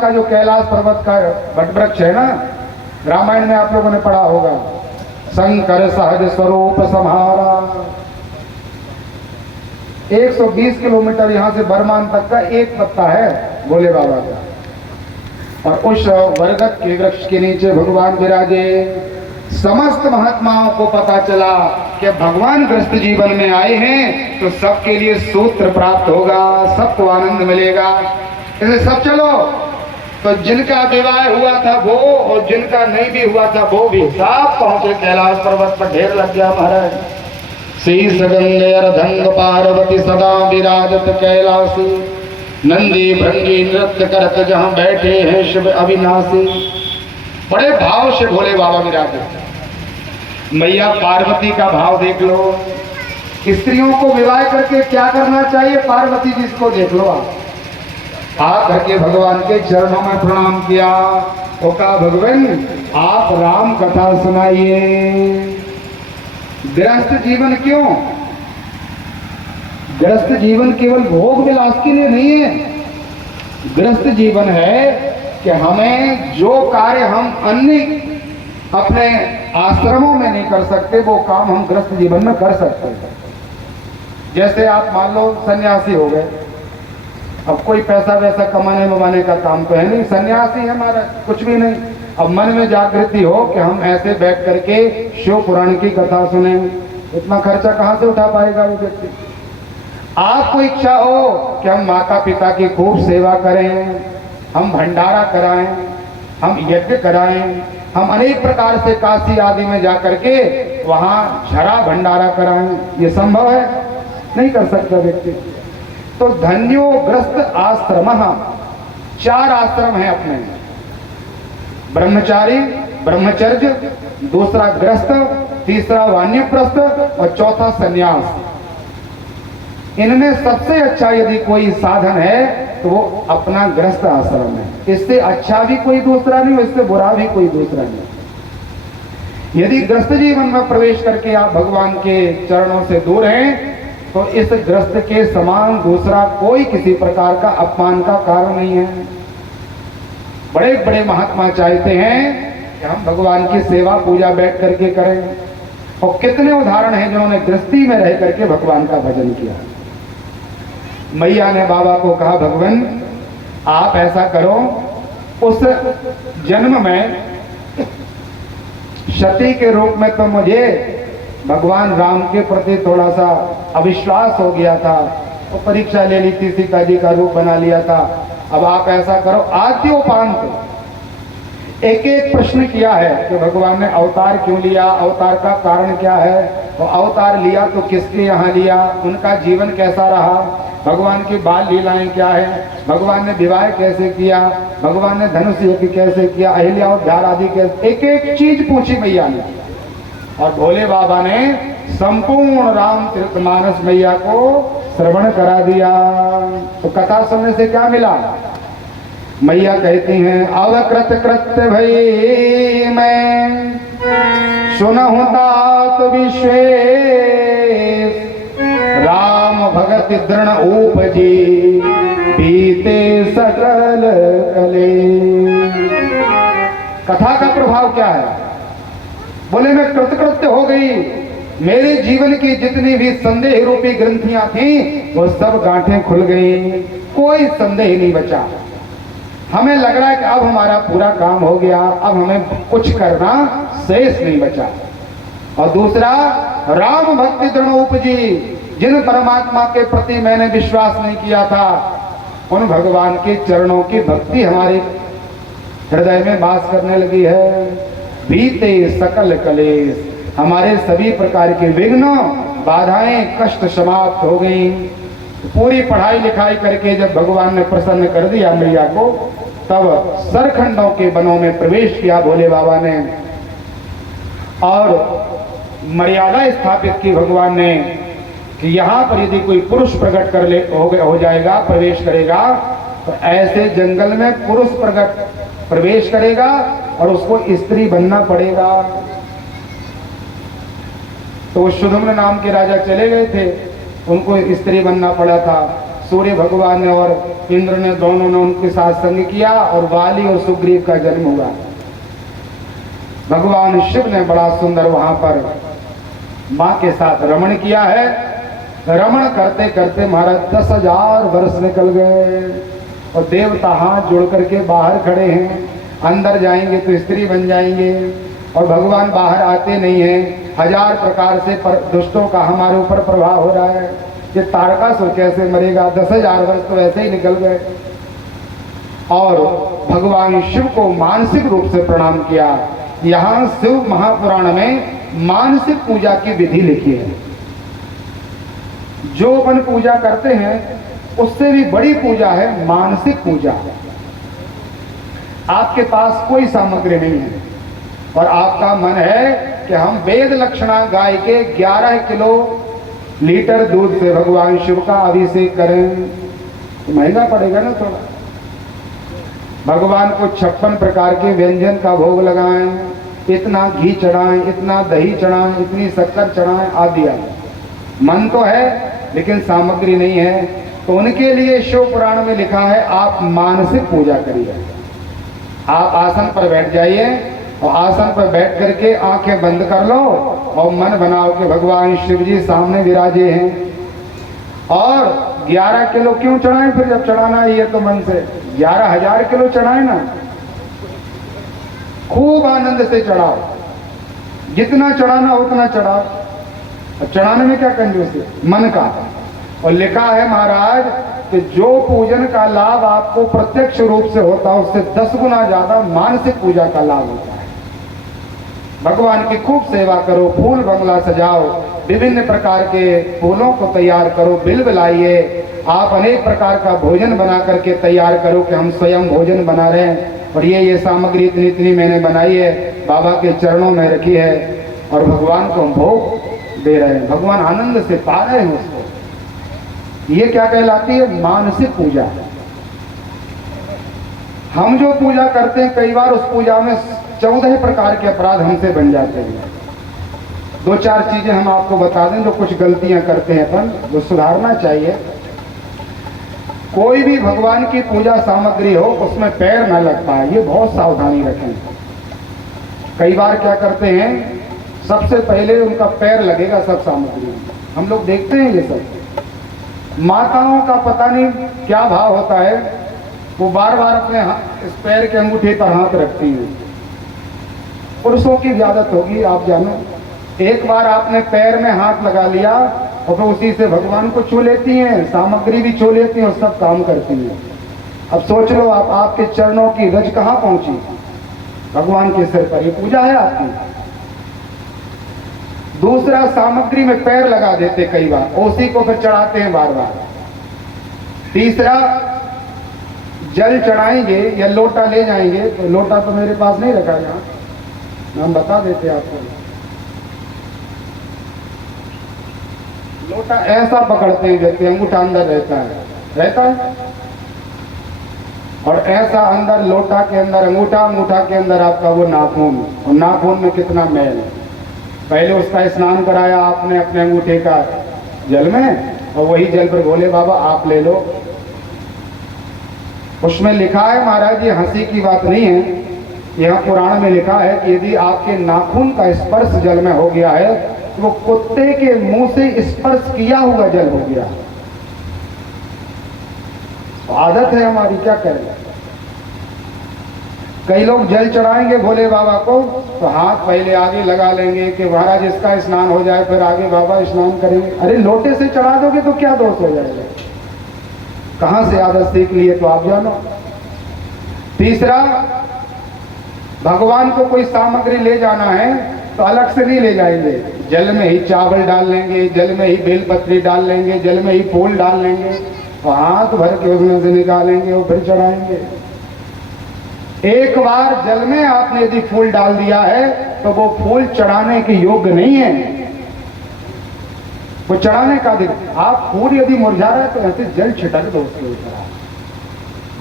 का जो कैलाश पर्वत का वटवृक्ष है ना, रामायण में आप लोगों ने पढ़ा होगा, शंकर सहज स्वरूप सम्हारा। 120 किलोमीटर यहां से बरमान तक का एक पत्ता है भोले बाबा का, और उस बरगद के वृक्ष के नीचे भगवान विराजे। समस्त महात्माओं को पता चला कि भगवान ग्रस्त जीवन में आए हैं तो सबके लिए सूत्र प्राप्त होगा, सबको आनंद मिलेगा, इसलिए सब चलो। तो जिनका विवाह हुआ था वो और जिनका नहीं भी हुआ था वो भी सब पहुंचे कैलाश पर्वत पर। ढेर लग गया महाराज। शीश गंगे अर्धंग पार्वती सदा विराजत कैलासी, नंदी भृंगी नृत्य करत जहां बैठे हैं शिव अविनाशी। बड़े भाव से भोले बाबा विराजे। मैया पार्वती का भाव देख लो। स्त्रियों को विवाह करके क्या करना चाहिए, पार्वती जी को देख लो। आप करके भगवान के चरणों में प्रणाम किया तो कहा भगवान आप राम कथा सुनाइए। गृहस्थ जीवन क्यों? गृहस्थ जीवन केवल भोग विलास के लिए नहीं है। गृहस्थ जीवन है कि हमें जो कार्य हम अन्य अपने आश्रमों में नहीं कर सकते वो काम हम गृहस्थ जीवन में कर सकते हैं। जैसे आप मान लो सन्यासी हो गए, अब कोई पैसा वैसा कमाने ममाने का काम तो है नहीं, सन्यासी है हमारा, कुछ भी नहीं। अब मन में जागृति हो कि हम ऐसे बैठ करके शिव पुराण की कथा सुने, इतना खर्चा कहाँ से उठा पाएगा वो व्यक्ति। आपको इच्छा हो कि हम माता पिता की खूब सेवा करें, हम भंडारा कराएं, हम यज्ञ कराएं, हम अनेक प्रकार से काशी आदि में जाकर के वहां झरा भंडारा कराएं, ये संभव है? नहीं कर सकता व्यक्ति। तो धन्यो ग्रस्त आश्रम, 4 आश्रम है अपने, ब्रह्मचारी ब्रह्मचर्य, दूसरा ग्रस्त, तीसरा वान्यप्रस्थ और चौथा सन्यास। इनमें सबसे अच्छा यदि कोई साधन है तो वो अपना ग्रस्त आश्रम है। इससे अच्छा भी कोई दूसरा नहीं, इससे बुरा भी कोई दूसरा नहीं। यदि ग्रस्त जीवन में प्रवेश करके आप भगवान के चरणों से दूर हैं तो इस ग्रस्त के समान दूसरा कोई किसी प्रकार का अपमान का कारण नहीं है। बड़े बड़े महात्मा चाहते हैं कि हम भगवान की सेवा पूजा बैठ करके करें, और कितने उदाहरण हैं जिन्होंने गृहस्थी में रह करके भगवान का भजन किया। मैया ने बाबा को कहा भगवान आप ऐसा करो, उस जन्म में सती के रूप में तो मुझे भगवान राम के प्रति थोड़ा सा अविश्वास हो गया था, वो परीक्षा ले ली थी, सीता जी का रूप बना लिया था। अब आप ऐसा करो, आद्योपांत एक एक प्रश्न किया है कि भगवान ने अवतार क्यों लिया, अवतार का कारण क्या है, और अवतार लिया तो किसके यहाँ लिया, उनका जीवन कैसा रहा, भगवान की बाल लीलाएं क्या है, भगवान ने विवाह कैसे किया, भगवान ने धनुष यज्ञ कैसे किया, अहिल्या और ध्यान आदि कैसे, एक एक चीज पूछी मैया ने। और भोले बाबा ने संपूर्ण रामचरितमानस मैया को श्रवण करा दिया। तो कथा सुनने से क्या मिला? मैया कहती हैं अवकृत कृत्य भई मैं सुनहु तात विशेष, राम भगत दृढ़ उपजी बीते सकल कले। कथा का प्रभाव क्या है? बोले मैं कृतकृत्य हो गई, मेरे जीवन की जितनी भी संदेह रूपी ग्रंथियां थी वो सब गांठें खुल गई, कोई संदेह नहीं बचा। हमें लग रहा है कि अब हमारा पूरा काम हो गया, अब हमें कुछ करना शेष नहीं बचा। और दूसरा, राम भक्ति दृढ़ उपजी, जिन परमात्मा के प्रति मैंने विश्वास नहीं किया था उन भगवान के चरणों की भक्ति हमारे हृदय में वास करने लगी है। बीते सकल कलेश, हमारे सभी प्रकार के विघ्न बाधाएं कष्ट समाप्त हो गई। पूरी पढ़ाई लिखाई करके जब भगवान ने प्रसन्न कर दिया मैया को, तब सरखंडों के वनों में प्रवेश किया भोले बाबा ने, और मर्यादा स्थापित की भगवान ने कि यहाँ पर यदि कोई पुरुष प्रकट कर ले हो जाएगा, प्रवेश करेगा, तो ऐसे जंगल में पुरुष प्रकट प्रवेश करेगा और उसको स्त्री बनना पड़ेगा। तो वो शुद्धम्न नाम के राजा चले गए थे, उनको स्त्री बनना पड़ा था। सूर्य भगवान ने और इंद्र ने दोनों ने उनके साथ संग किया और वाली और सुग्रीव का जन्म हुआ। भगवान शिव ने बड़ा सुंदर वहां पर मां के साथ रमण किया है। रमण करते करते महाराज 10,000 वर्ष निकल गए और देवता हाथ जोड़ करके बाहर खड़े हैं। अंदर जाएंगे तो स्त्री बन जाएंगे और भगवान बाहर आते नहीं हैं। 1000 प्रकार से दुष्टों का हमारे ऊपर प्रभाव हो रहा है। ये तारकासुर कैसे मरेगा? 10,000 वर्ष तो ऐसे ही निकल गए। और भगवान शिव को मानसिक रूप से प्रणाम किया। यहाँ शिव महापुराण में मानसिक पूजा की विधि लिखी है। जो अपन पूजा करते हैं उससे भी बड़ी पूजा है मानसिक पूजा। आपके पास कोई सामग्री नहीं है और आपका मन है कि हम वेद लक्षणा गाय के 11 किलो लीटर दूध से भगवान शिव का अभिषेक करें, तो महंगा पड़ेगा ना थोड़ा। भगवान को 56 प्रकार के व्यंजन का भोग लगाएं, इतना घी चढ़ाएं, इतना दही चढ़ाएं, इतनी शक्कर चढ़ाएं आदि आदि। मन तो है लेकिन सामग्री नहीं है। तो उनके लिए शिव पुराण में लिखा है आप मानसिक पूजा करिए। आप आसन पर बैठ जाइए और आसन पर बैठ करके आंखें बंद कर लो और मन बनाओ कि भगवान शिव जी सामने विराजे हैं। और 11 किलो क्यों चढ़ाएं? फिर जब चढ़ाना ही है तो मन से 11,000 किलो चढ़ाएं ना। खूब आनंद से चढ़ाओ, जितना चढ़ाना उतना चढ़ाओ। चढ़ाने में क्या कंजूसी? मन का। और लिखा है महाराज कि जो पूजन का लाभ आपको प्रत्यक्ष रूप से होता है उससे 10 गुना ज्यादा मानसिक पूजा का लाभ होता है। भगवान की खूब सेवा करो, फूल बंगला सजाओ, विभिन्न प्रकार के फूलों को तैयार करो, बिल्व लाइए। आप अनेक प्रकार का भोजन बना करके तैयार करो कि हम स्वयं भोजन बना रहे हैं और ये सामग्री इतनी इतनी मैंने बनाई है, बाबा के चरणों में रखी है और भगवान को हम भोग दे रहे हैं। भगवान आनंद से पा रहे हैं उसको। ये क्या कहलाती है? मानसिक पूजा। हम जो पूजा करते हैं कई बार उस पूजा में 14 प्रकार के अपराध हमसे बन जाते हैं। 2-4 चीजें हम आपको बता दें जो कुछ गलतियां करते हैं अपन, जो सुधारना चाहिए। कोई भी भगवान की पूजा सामग्री हो उसमें पैर न लग पाए, ये बहुत सावधानी रखें। कई बार क्या करते हैं, सबसे पहले उनका पैर लगेगा सब सामग्री में। हम लोग देखते हैं ये सब। माताओं का पता नहीं क्या भाव होता है, वो बार बार अपने इस पैर के अंगूठे पर हाथ रखती हैं। पुरुषों की आदत होगी, आप जानो। एक बार आपने पैर में हाथ लगा लिया और फिर उसी से भगवान को छू लेती हैं, सामग्री भी छू लेती हैं और सब काम करती हैं। अब सोच लो आप, आपके चरणों की रज कहाँ पहुंची? भगवान के सिर पर। ये पूजा है आपकी। दूसरा, सामग्री में पैर लगा देते कई बार, उसी को फिर चढ़ाते हैं बार बार। तीसरा, जल चढ़ाएंगे या लोटा ले जाएंगे, तो लोटा तो मेरे पास नहीं रखा यहाँ, हम बता देते आपको। लोटा ऐसा पकड़ते हैं जैसे अंगूठा अंदर रहता है और ऐसा अंदर लोटा के अंदर अंगूठा, अंगूठा के अंदर आपका वो नाखून, और नाखून में कितना मैल है। पहले उसका स्नान कराया आपने अपने अंगूठे का जल में, और वही जल पर बोले बाबा आप ले लो। उसमें लिखा है महाराज, ये हंसी की बात नहीं है, यहाँ पुराण में लिखा है कि यदि आपके नाखून का स्पर्श जल में हो गया है तो वो कुत्ते के मुंह से स्पर्श किया हुआ जल हो गया। तो आदत है हमारी, क्या करें। कई लोग जल चढ़ाएंगे भोले बाबा को तो हाथ पहले आगे लगा लेंगे कि महाराज इसका स्नान हो जाए, फिर आगे बाबा स्नान करेंगे। अरे लोटे से चढ़ा दोगे तो क्या दोष हो जाएगा? कहां से आदत सीख लिए तो आप जानो। तीसरा, भगवान को कोई सामग्री ले जाना है तो अलग से नहीं ले जाएंगे, जल में ही चावल डाल लेंगे, जल में ही बेलपत्री डाल लेंगे, जल में ही फूल डाल लेंगे और हाथ भर के उसमें से निकालेंगे और फिर चढ़ाएंगे। एक बार जल में आपने यदि फूल डाल दिया है तो वो फूल चढ़ाने के योग्य नहीं है, वो चढ़ाने का दिन। आप फूल यदि मुरझा रहा है तो ऐसे जल छिटक दो उसके ऊपर,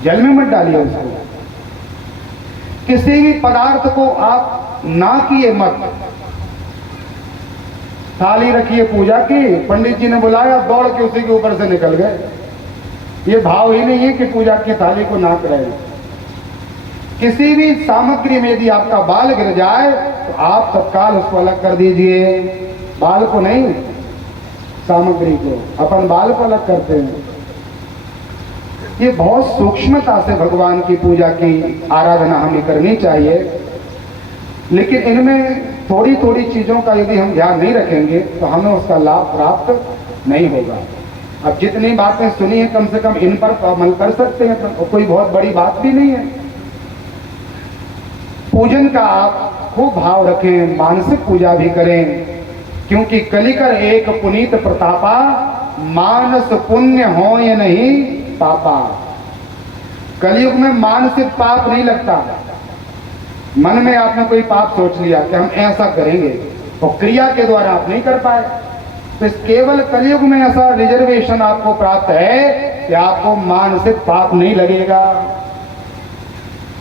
जल में मत डालिए उसको। किसी भी पदार्थ को आप ना किए मत। थाली रखिए पूजा की, पंडित जी ने बुलाया, दौड़ के उसी के ऊपर से निकल गए। ये भाव ही नहीं है कि पूजा की थाली को नाक रहे। किसी भी सामग्री में यदि आपका बाल गिर जाए तो आप तत्काल उसको अलग कर दीजिए। बाल को नहीं, सामग्री को, अपन बाल को अलग करते हैं। ये बहुत सूक्ष्मता से भगवान की पूजा की आराधना हमें करनी चाहिए, लेकिन इनमें थोड़ी थोड़ी चीजों का यदि हम ध्यान नहीं रखेंगे तो हमें उसका लाभ प्राप्त नहीं होगा। अब जितनी बातें सुनी है कम से कम इन पर अमल कर सकते हैं, तो कोई बहुत बड़ी बात भी नहीं है। पूजन का आप खूब भाव रखें, मानसिक पूजा भी करें, क्योंकि कलिकर एक पुनीत प्रतापा, मानस पुण्य हो या नहीं पापा। कलयुग में मानसिक पाप नहीं लगता। मन में आपने कोई पाप सोच लिया कि हम ऐसा करेंगे, तो क्रिया के द्वारा आप नहीं कर पाए, तो इस केवल कलयुग में ऐसा रिजर्वेशन आपको प्राप्त है कि आपको मानसिक पाप नहीं लगेगा।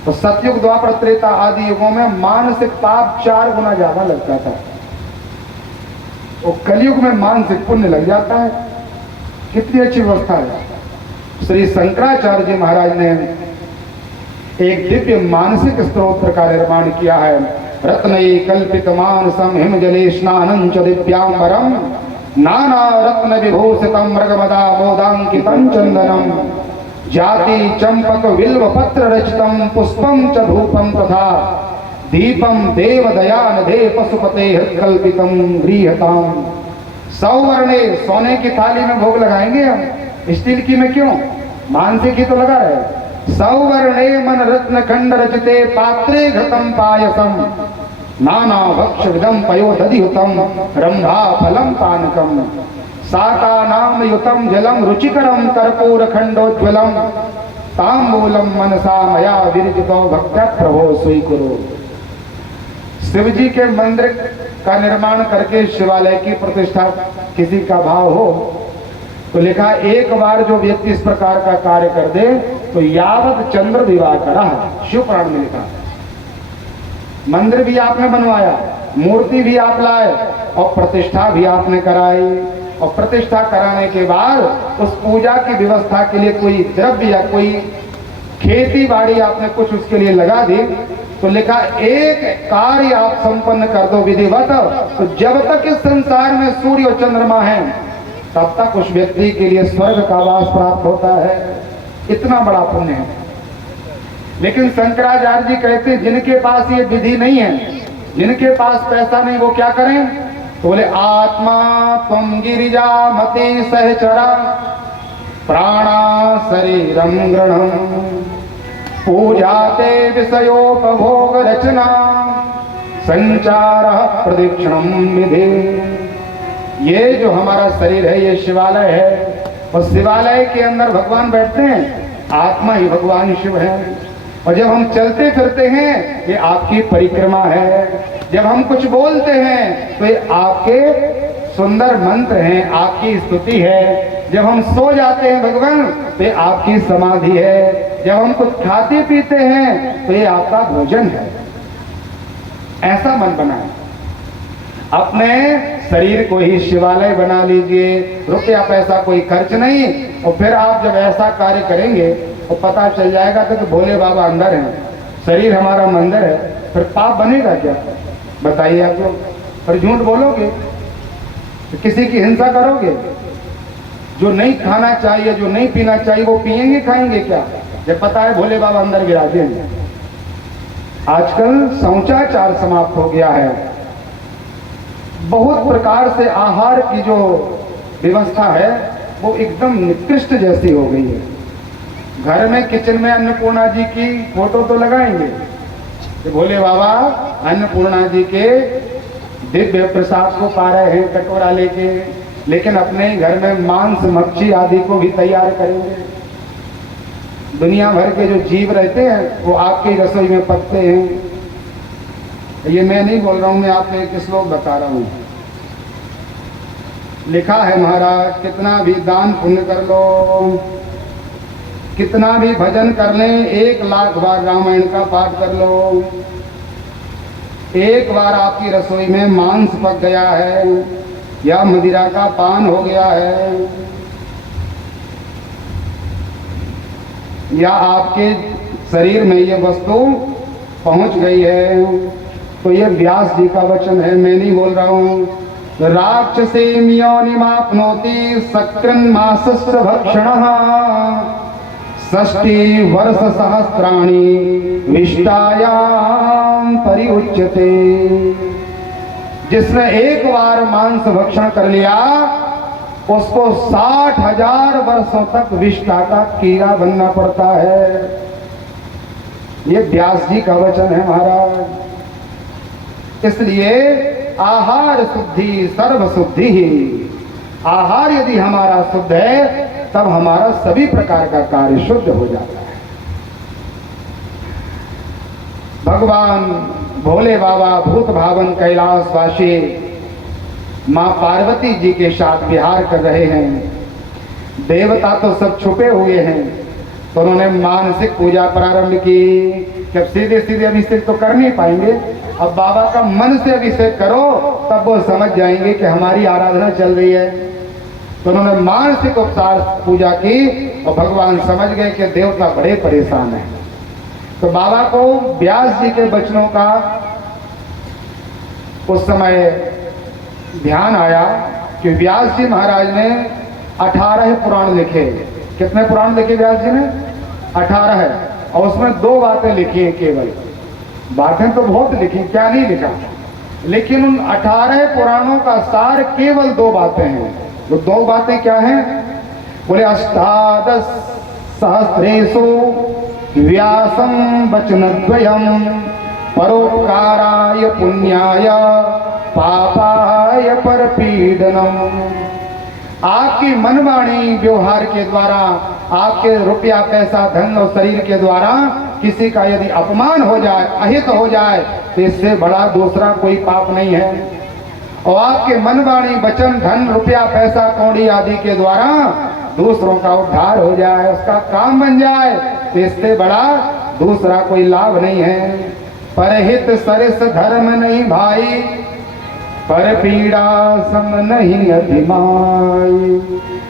तो सतयुग, द्वापर, त्रेता आदि युगों में मानसिक पाप 4 गुना ज्यादा लगता था, तो कलयुग में मानसिक पुण्य लग जाता है। कितनी अच्छी व्यवस्था है। श्री शंकराचार्य जी महाराज ने एक दिव्य मानसिक स्तोत्र का निर्माण किया है। रत्नई कल्पित मानसम हिम जले स्नानं च दिव्यांबरम, नाना रत्न विभूषितम मृगमदा मोदांकितं चंदनम, जाति चंपक विल्व पत्र रचितम पुष्पम च धूपम तथा दीपम देव दयान दे पशुपते हृत्कल्पितम गृहताम। सौवर्णे, सोने की थाली में भोग लगाएंगे हम, स्टील की में क्यों, मानसिक ही तो लगा है। सौवर्णे मन रत्न खंड रचिते पात्रे घृतम पायसम, नाना भक्ष विदम पयो दधियुतम रंभा फलम पानकम, साता नाम युतम जलम रुचिकरम कर्पूर खंडोज्वलम, तांबूलम मनसा मया विरजितो भक्त्या प्रभो स्वीकुरु। शिव जी के मंदिर का निर्माण करके शिवालय की प्रतिष्ठा किसी का भाव हो तो लिखा, एक बार जो व्यक्ति इस प्रकार का कार्य कर दे तो यावत चंद्र विवाह करा, शिव पुराण में लिखा। मंदिर भी आपने बनवाया, मूर्ति भी आप लाए और प्रतिष्ठा भी आपने कराई, और प्रतिष्ठा कराने के बाद उस पूजा की व्यवस्था के लिए कोई द्रव्य या कोई खेती बाड़ी आपने कुछ उसके लिए लगा दी, तो लिखा एक कार्य आप संपन्न कर दो विधिवत, तो जब तक इस संसार में सूर्य और चंद्रमा है तब तक उस व्यक्ति के लिए स्वर्ग का वास प्राप्त होता है। इतना बड़ा पुण्य है। लेकिन शंकराचार्य जी कहते जिनके पास ये विधि नहीं है, जिनके पास पैसा नहीं, वो क्या करें? तो बोले आत्मा त्वं गिरिजा मति सहचरा प्राणा शरीरम गृणम पूजाते विषयोपभोग रचना संचार प्रदक्षिणम विधि। ये जो हमारा शरीर है ये शिवालय है, और शिवालय के अंदर भगवान बैठते हैं, आत्मा ही भगवान शिव है। और जब हम चलते फिरते हैं ये आपकी परिक्रमा है, जब हम कुछ बोलते हैं तो ये आपके सुंदर मंत्र हैं, आपकी स्तुति है। जब हम सो जाते हैं भगवान तो ये आपकी समाधि है। जब हम कुछ खाते पीते हैं तो ये आपका भोजन है। ऐसा मन बनाए, अपने शरीर को ही शिवालय बना लीजिए, रुपया पैसा कोई खर्च नहीं। और फिर आप जब ऐसा कार्य करेंगे तो पता चल जाएगा तो कि भोले बाबा अंदर हैं, शरीर हमारा मंदिर है, फिर पाप बनेगा क्या? बताइए आप लोग। पर झूठ बोलोगे तो किसी की हिंसा करोगे, जो नहीं खाना चाहिए, जो नहीं पीना चाहिए वो पिएंगे खाएंगे क्या, जब पता है भोले बाबा अंदर विराजे हैं। आजकल शौचाचार समाप्त हो गया है, बहुत प्रकार से आहार की जो व्यवस्था है वो एकदम निकृष्ट जैसी हो गई है। घर में किचन में अन्नपूर्णा जी की फोटो तो लगाएंगे कि भोले बाबा अन्नपूर्णा जी के दिव्य प्रसाद को पा रहे हैं कटोरा लेके, लेकिन अपने घर में मांस मच्छी आदि को भी तैयार करेंगे। दुनिया भर के जो जीव रहते हैं वो आपकी रसोई में पकते हैं। ये मैं नहीं बोल रहा हूं, मैं आपको एक श्लोक बता रहा हूं। लिखा है महाराज, कितना भी दान पुण्य कर लो, कितना भी भजन कर लें, 1,00,000 बार रामायण का पाठ कर लो, एक बार आपकी रसोई में मांस पक गया है या मदिरा का पान हो गया है या आपके शरीर में ये वस्तु पहुंच गई है, तो ये व्यास जी का वचन है, मैं नहीं बोल रहा हूँ। राक्षसे योनिमाप्नोति सकृन्मासस्य भक्षणः 60 वर्ष सहस्राणि विष्टायाम परिउच्यते। जिसने एक बार मांस भक्षण कर लिया उसको 60,000 वर्षों तक विष्ठा का कीड़ा बनना पड़ता है। ये व्यास जी का वचन है महाराज। इसलिए आहार शुद्धि सर्व शुद्धि ही। आहार यदि हमारा शुद्ध है तब हमारा सभी प्रकार का कार्य शुद्ध हो जाता है। भगवान भोले बाबा भूत भावन कैलाशवासी मां पार्वती जी के साथ विहार कर रहे हैं। देवता तो सब छुपे हुए हैं, तो उन्होंने मानसिक पूजा प्रारंभ की। जब सीधे सीधे अभिषेक तो कर नहीं पाएंगे, अब बाबा का मन से अभिषेक करो, तब वो समझ जाएंगे कि हमारी आराधना चल रही है। तो उन्होंने मानसिक उपचार पूजा की और भगवान समझ गए कि देवता बड़े परेशान हैं। तो बाबा को व्यास जी के वचनों का उस समय ध्यान आया कि व्यास जी महाराज ने 18 पुराण लिखे। कितने पुराण लिखे व्यास जी ने? 18 है, और उसमें 2 बातें लिखी हैं केवल। बातें तो बहुत लिखी, क्या नहीं लिखा, लेकिन उन 18 पुराणों का सार केवल 2 बातें हैं। वो 2 बातें क्या हैं? बोले 18 सहस्रेषु व्यासं वचनद्वयम् परोपकाराय पुण्याय पापाय परपीडनम्। आपकी मनवाणी व्यवहार के द्वारा, आपके रुपया पैसा धन और शरीर के द्वारा किसी का यदि अपमान हो जाए, अहित हो जाए, तो इससे बड़ा दूसरा कोई पाप नहीं है। और आपके मनवाणी वचन धन रुपया पैसा कौड़ी आदि के द्वारा दूसरों का उद्धार हो जाए, उसका काम बन जाए, तो इससे बड़ा दूसरा कोई लाभ नहीं है। परहित सरिस धर्म नहीं भाई, पर पीड़ा सम नहीं अधिमाई।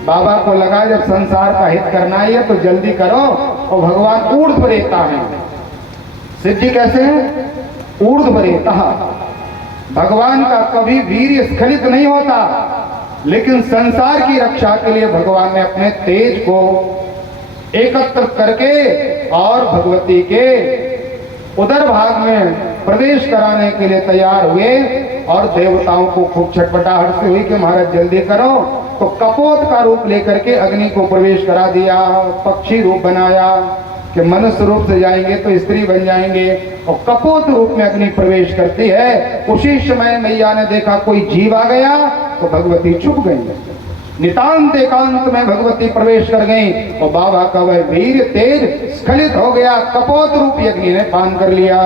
बाबा को लगा जब संसार का हित करना ही है तो जल्दी करो, और भगवान ऊर्ध्व रेता है। सिद्धि कैसे है? ऊर्ध्व रेता। भगवान का कभी वीर्य स्खलित नहीं होता, लेकिन संसार की रक्षा के लिए भगवान ने अपने तेज को एकत्र करके और भगवती के उदर भाग में प्रवेश कराने के लिए तैयार हुए। और देवताओं को खूब छटपटाहट से हुई कि महाराज जल्दी करो। तो कपोत का रूप लेकर के अग्नि को प्रवेश करा दिया, पक्षी रूप बनाया कि मनुष्य रूप से जाएंगे तो स्त्री बन जाएंगे, और कपोत रूप में अग्नि प्रवेश करती है। उसी समय मैया ने देखा कोई जीव आ गया, तो भगवती चुप गई। नितांत एकांत में भगवती प्रवेश कर गई, और बाबा का वह वीर तेज स्खलित हो गया। कपोत रूपी अग्नि ने पान कर लिया।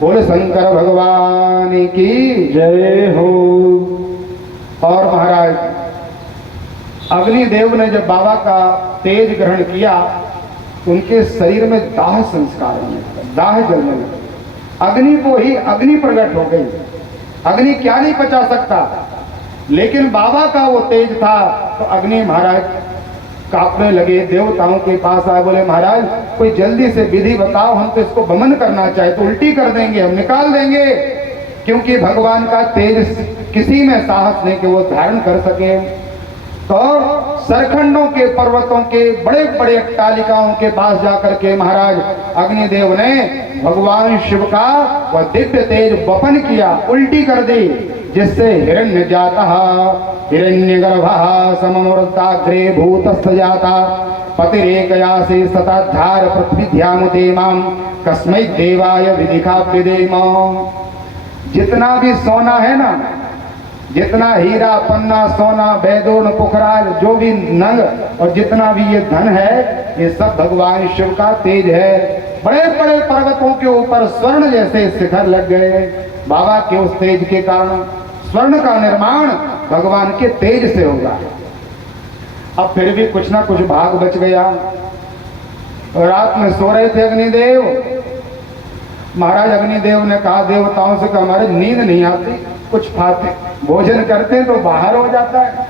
बोले शंकर भगवान की जय हो। और महाराज अग्निदेव ने जब बाबा का तेज ग्रहण किया, उनके शरीर में दाह संस्कार होने लगा, दाह जलने लगा। अग्नि को ही अग्नि प्रकट हो गई। अग्नि क्या नहीं पचा सकता, लेकिन बाबा का वो तेज था, तो अग्नि महाराज कांपने लगे। देवताओं के पास आए, बोले महाराज कोई जल्दी से विधि बताओ, हम तो इसको वमन करना चाहे तो उल्टी कर देंगे, हम निकाल देंगे। क्योंकि भगवान का तेज किसी में साहस नहीं कि वो धारण कर सके। तो सरखंडों के पर्वतों के बड़े बड़े अट्टालिकाओं के पास जाकर के महाराज अग्निदेव ने भगवान शिव का वह दिव्य तेज वपन किया, उल्टी कर दी, जिससे हिरण्य जाता हिरण्य गर्भः सममूर्ताग्रे भूतस्थ जाता पतिरेकयासे सताधार पृथ्वी मां कस्मै देवाय विधिखाप्यदेम। जितना भी सोना है ना, जितना हीरा पन्ना सोना बैदूर्ण पुखराज जो भी नंग और जितना भी ये धन है, ये सब भगवान शिव का तेज है। बड़े बड़े पर्वतों के ऊपर स्वर्ण जैसे शिखर लग गए बाबा के उस तेज के कारण। स्वर्ण का निर्माण भगवान के तेज से होगा। अब फिर भी कुछ ना कुछ भाग बच गया। रात में सो रहे थे अग्निदेव। महाराज अग्निदेव ने कहा देवताओं से, कहा महाराज नींद नहीं आती, कुछ खाते भोजन करते तो बाहर हो जाता है।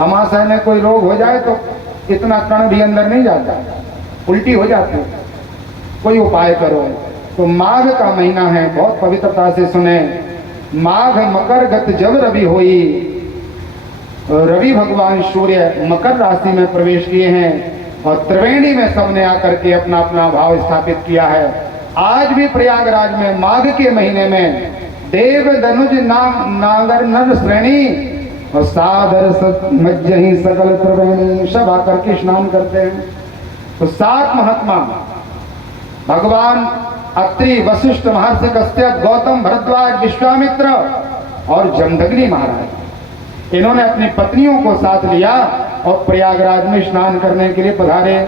अमाशय में कोई रोग हो जाए तो इतना कण भी अंदर नहीं जाता। उल्टी हो जाती है, कोई उपाय करो। तो माघ का महीना है, बहुत पवित्रता से सुने। माघ मकर गत जब रवि होई, रवि भगवान सूर्य मकर राशि में प्रवेश किए हैं और त्रिवेणी में सबने आकर के अपना अपना भाव स्थापित किया है। आज भी प्रयागराज में माघ के महीने में देव धनुज नागर नर श्रेणी और सादर मज्जही सकल त्रिवेणी सब आकर के स्नान करते हैं। तो 7 महात्मा भगवान अत्रि, वशिष्ठ, महर्षि कश्यप, गौतम, भरद्वाज, विश्वामित्र और जमदग्नि महाराज, इन्होंने अपनी पत्नियों को साथ लिया और प्रयागराज में स्नान करने के लिए पधारे।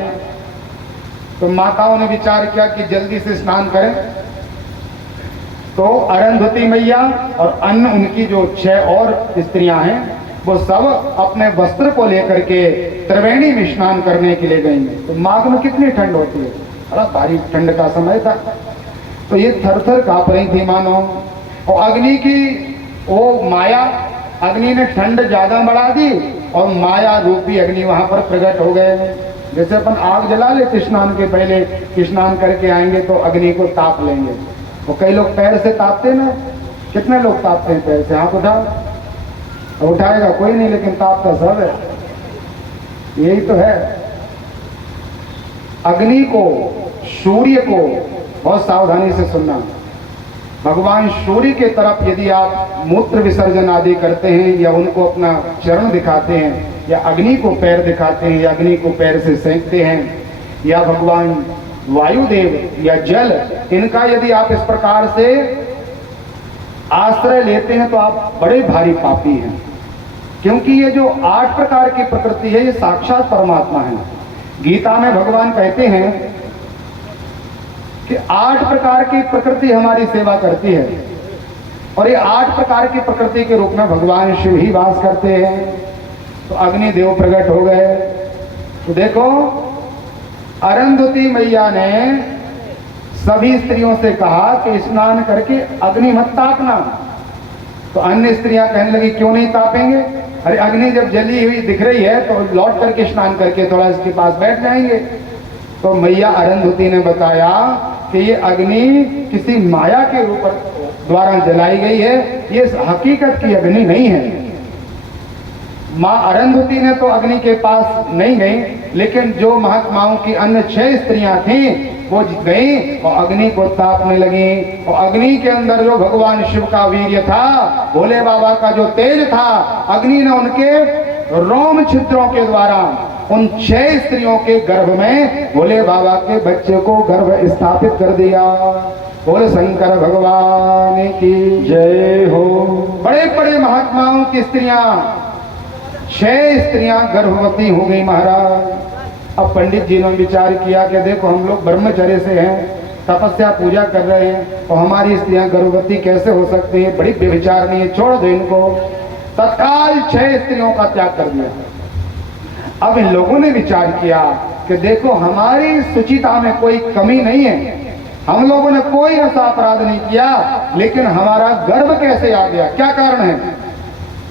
तो माताओं ने विचार किया कि जल्दी से स्नान करें। तो अरुंधति मैया और अन्य उनकी जो 6 और स्त्रियां हैं वो सब अपने वस्त्र को लेकर के त्रिवेणी में स्नान करने के लिए गई। तो माघ में कितनी ठंड होती है, बड़ा भारी ठंड का समय था। तो ये थर-थर कांप रही थी मानो। और अग्नि की वो माया, अग्नि ने ठंड ज्यादा बढ़ा दी और माया रूपी अग्नि वहां पर प्रकट हो गए। जैसे अपन आग जला लेते स्नान के पहले कि स्नान करके आएंगे तो अग्नि को ताप लेंगे। और कई लोग पैर से तापते ना, कितने लोग तापते हैं पैर से? हाथ उठा, उठाएगा कोई नहीं, लेकिन तापता सब है। यही तो है। अग्नि को, सूर्य को बहुत सावधानी से सुनना। भगवान सूर्य के तरफ यदि आप मूत्र विसर्जन आदि करते हैं या उनको अपना चरण दिखाते हैं या अग्नि को पैर दिखाते हैं या अग्नि को पैर से सेंकते हैं या भगवान वायुदेव या जल, इनका यदि आप इस प्रकार से आश्रय लेते हैं तो आप बड़े भारी पापी हैं। क्योंकि ये जो 8 प्रकार की प्रकृति है ये साक्षात परमात्मा है। गीता में भगवान कहते हैं कि 8 प्रकार की प्रकृति हमारी सेवा करती है और ये 8 प्रकार की प्रकृति के रूप में भगवान शिव ही वास करते हैं। तो अग्निदेव प्रकट हो गए। तो देखो, अरुंधति मैया ने सभी स्त्रियों से कहा कि स्नान करके अग्नि मत तापना। तो अन्य स्त्रियां कहने लगी क्यों नहीं तापेंगे? अरे अग्नि जब जली हुई दिख रही है तो लौट करके स्नान करके थोड़ा इसके पास बैठ जाएंगे। तो मैया अरुंधति ने बताया कि ये अग्नि किसी माया के रूप द्वारा जलाई गई है, ये हकीकत की अग्नि नहीं है। माँ अरुंधति ने तो अग्नि के पास नहीं गई, लेकिन जो महात्माओं की अन्य 6 स्त्रियां थीं वो गई और अग्नि को तापने लगी। और अग्नि के अंदर जो भगवान शिव का वीर्य था, भोले बाबा का जो तेज था, अग्नि ने उनके रोम छिद्रों के द्वारा उन 6 स्त्रियों के गर्भ में भोले बाबा के बच्चे को गर्भ स्थापित कर दिया। बोले शंकर भगवान की जय हो। बड़े बड़े महात्माओं की स्त्रियां, 6 स्त्रियां गर्भवती हो गई महाराज। अब पंडित जी ने विचार किया कि देखो हम लोग ब्रह्मचर्य से हैं, तपस्या पूजा कर रहे हैं और हमारी स्त्रियां गर्भवती कैसे हो सकती है? बड़ी बेविचारनी है, छोड़ दो इनको। तत्काल 6 स्त्रियों का त्याग कर दिया। अब इन लोगों ने विचार किया कि देखो हमारी सुचिता में कोई कमी नहीं है, हम लोगों ने कोई ऐसा अपराध नहीं किया, लेकिन हमारा गर्भ कैसे आ गया, क्या कारण है?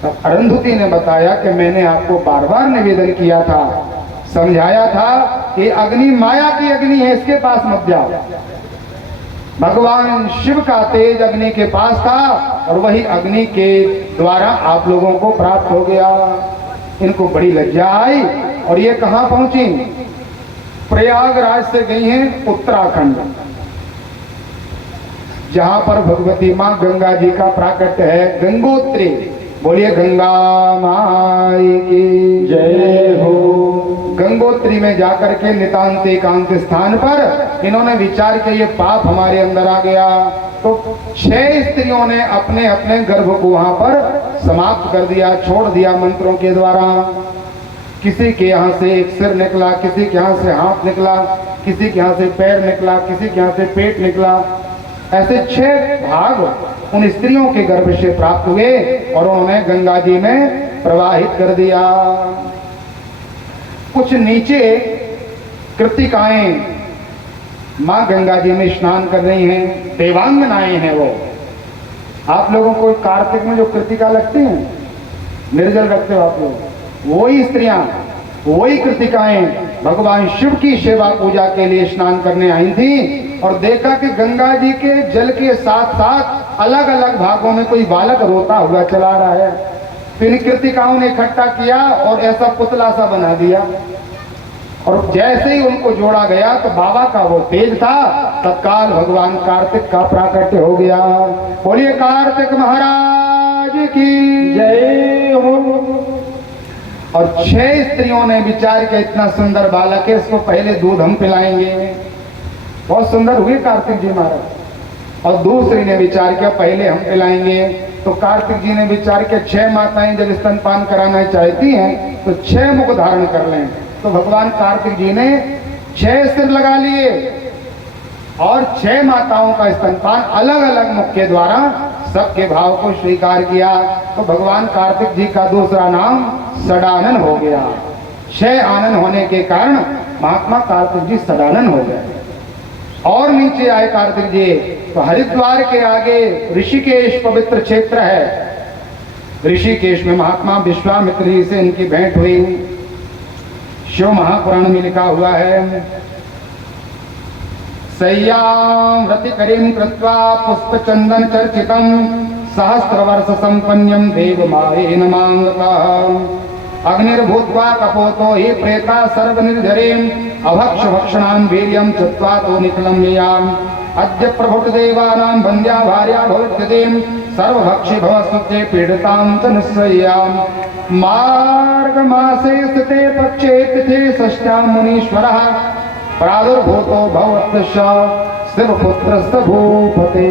तब अरुंधति ने बताया कि मैंने आपको बार बार निवेदन किया था, समझाया था कि अग्नि माया की अग्नि है, इसके पास मत जाओ। भगवान शिव का तेज अग्नि के पास था और वही अग्नि के द्वारा आप लोगों को प्राप्त हो गया। इनको बड़ी लज्जा आई और ये कहां पहुंची? प्रयागराज से गई हैं उत्तराखंड, जहां पर भगवती मां गंगा जी का प्राकट्य है, गंगोत्री। बोलिए गंगा माई की जय हो। गंगोत्री में जाकर के नितांत एकांत स्थान पर इन्होंने विचार किया ये पाप हमारे अंदर आ गया। तो 6 स्त्रियों ने अपने अपने गर्भ को वहां पर समाप्त कर दिया, छोड़ दिया मंत्रों के द्वारा। किसी के यहाँ से एक सिर निकला, किसी के यहाँ से हाथ निकला, किसी के यहाँ से पैर निकला, किसी के यहाँ से पेट निकला। ऐसे 6 भाग उन स्त्रियों के गर्भ से प्राप्त हुए और उन्होंने गंगा जी में प्रवाहित कर दिया। कुछ नीचे कृतिकाएं मां गंगा जी में स्नान कर रही हैं, देवांगनाएं हैं वो। आप लोगों को कार्तिक में जो कृतिका लगती हैं, निर्जल रखते हो आप लोग, वही स्त्रियां, वही कृतिकाएं भगवान शिव की सेवा पूजा के लिए स्नान करने आई थी और देखा कि गंगा जी के जल के साथ साथ अलग अलग भागों में कोई बालक रोता हुआ चला रहा है। तो इन कृतिकाओं ने इकट्ठा किया और ऐसा पुतला सा बना दिया और जैसे ही उनको जोड़ा गया तो बाबा का वो तेज था, तत्काल भगवान कार्तिक का प्राकट्य हो गया। बोलिए कार्तिक महाराज की जय हो। और 6 स्त्रियों ने विचार किया इतना सुंदर बालक है, इसको पहले दूध हम पिलाएंगे। बहुत सुंदर हुए कार्तिक जी महाराज। और दूसरी ने विचार किया पहले हम पिलाएंगे। तो कार्तिक जी ने विचार किया 6 माताएं जब स्तनपान कराना चाहती हैं तो 6 मुख धारण कर लें। तो भगवान कार्तिक जी ने 6 सिर लगा लिए और 6 माताओं का स्तनपान अलग अलग मुख के द्वारा सबके भाव को स्वीकार किया। तो भगवान कार्तिक जी का दूसरा नाम सडानन हो गया। 6 आनन होने के कारण महात्मा कार्तिक जी सडानन हो गए। और नीचे आए कार्तिक जी तो हरिद्वार के आगे ऋषिकेश पवित्र क्षेत्र है। ऋषिकेश में महात्मा विश्वामित्र जी से इनकी भेंट हुई। शिव महापुराण में लिखा हुआ है, सय्यां रतिकरीं कृत्वा पुष्पचंदन चर्चितम सहस्रवर्ष संपन्नम देवमायेन मांगतः अग्निर्भूत्वा कपोतो हि प्रेता सर्वनिर्झरीं अभक्ष भक्षणां वीर्यं चत्वा तो निखिलं ययाम् अद्य प्रभुत देवानां वन्द्या भार्या भवत्यतीं सर्वभक्षि भवस्तुते पीडितां च निःश्रय्याम् मार्ग मासे स्थिते पक्षे तिथि षष्ठ्यां मुनीश्वरः प्रादुर्भूतो भवत्यस्य शिवपुत्रस्य भूपते।